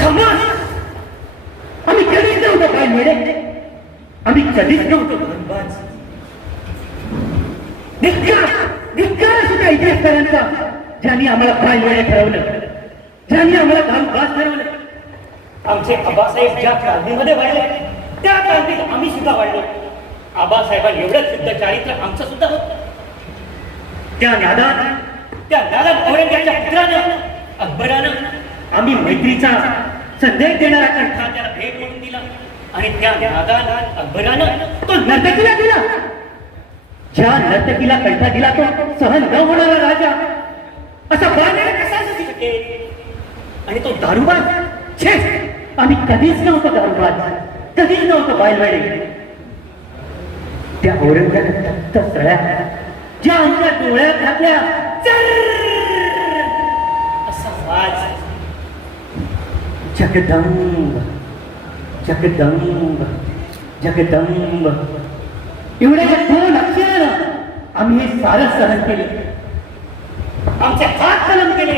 खमास आम्ही कधीच नव्हतो काय मिळे आम्ही कधीच नव्हतो धनबाज धिक्कार धिक्कार सुद्धा इतिहासकारांचा. ज्यांनी आम्हाला काय वेळे ठरवलं. ज्यांनी आम्हाला धनबाज ठरवलं. आमचे आबासाहेब ज्या क्रांतीमध्ये वाढले त्या क्रांतीत आम्ही सुद्धा वाढलो. आबासाहेबांनी एवढंच सिद्ध चारित्र आमचं सुद्धा होत. त्या नादात त्या नादात औरंगजेबाच्या पुत्रानं अकबरानं आम्ही मैत्रीचा संदेश देणारा कंठा त्याला भेट म्हणून दिला. आणि त्या नादात अकबरानं तो नर्तकीला दिला. ज्या नर्तकीला कंठा दिला तो सहन न होणारा राजा. असा बाण कसा असू शकेल? आणि तो दारुबाज? छे आम्ही कधीच नव्हतो दारुबाज. कधीच नव्हतो बायलवाडे त्या औरंगजेबाने तप्त सळ्या ज्या आमच्या डोळ्यात घातल्या जगदंब जगदंब जगदंब एवढ्या दोन अक्षर आम्ही हे सारं सहन केले आमचे हात कलम केले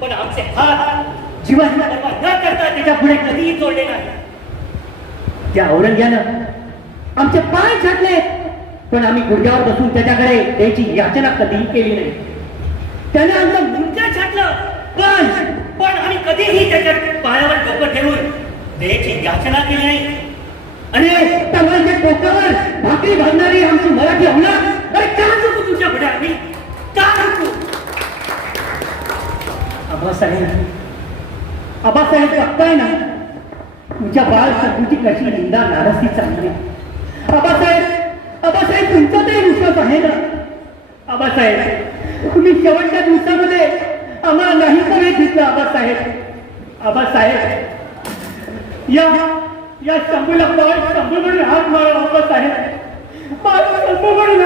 पण आमचे हात जीवाचा परवा न करता त्याच्या पुढे कधीही जोडले नाही त्या औरंग्यानं आमचे पाय छाटले पण आम्ही गुडघ्यावर बसून त्याच्याकडे त्याची याचना कधीही केली नाही त्याने आमचं मुंजा छाटलं पण कधीही त्याच्या पायावर डोकं ठेवून देयची याचना केली नाही. आणि तलवारच्या टोकावर भाकरी भरणारी आमची मराठी अवलाद अरे का चुकू तुझ्या पुढे आम्ही का चुकू आबासाहेब आबासाहेब बघताय ना तुमच्या बाळ सगळीची कशी निंदा नाराजी चालली. आबासाहेब आबासाहेब तुमचा तरी विश्वास आहे ना? आबासाहेब तुम्ही शेवटच्या दिवसामध्ये आम्हाला नाही सगळे घेतलं आबासाहेब आबासाहेब या या शंभूला पाय शंभू म्हणून हात मारा आबासाहेब माझा शंभू म्हणून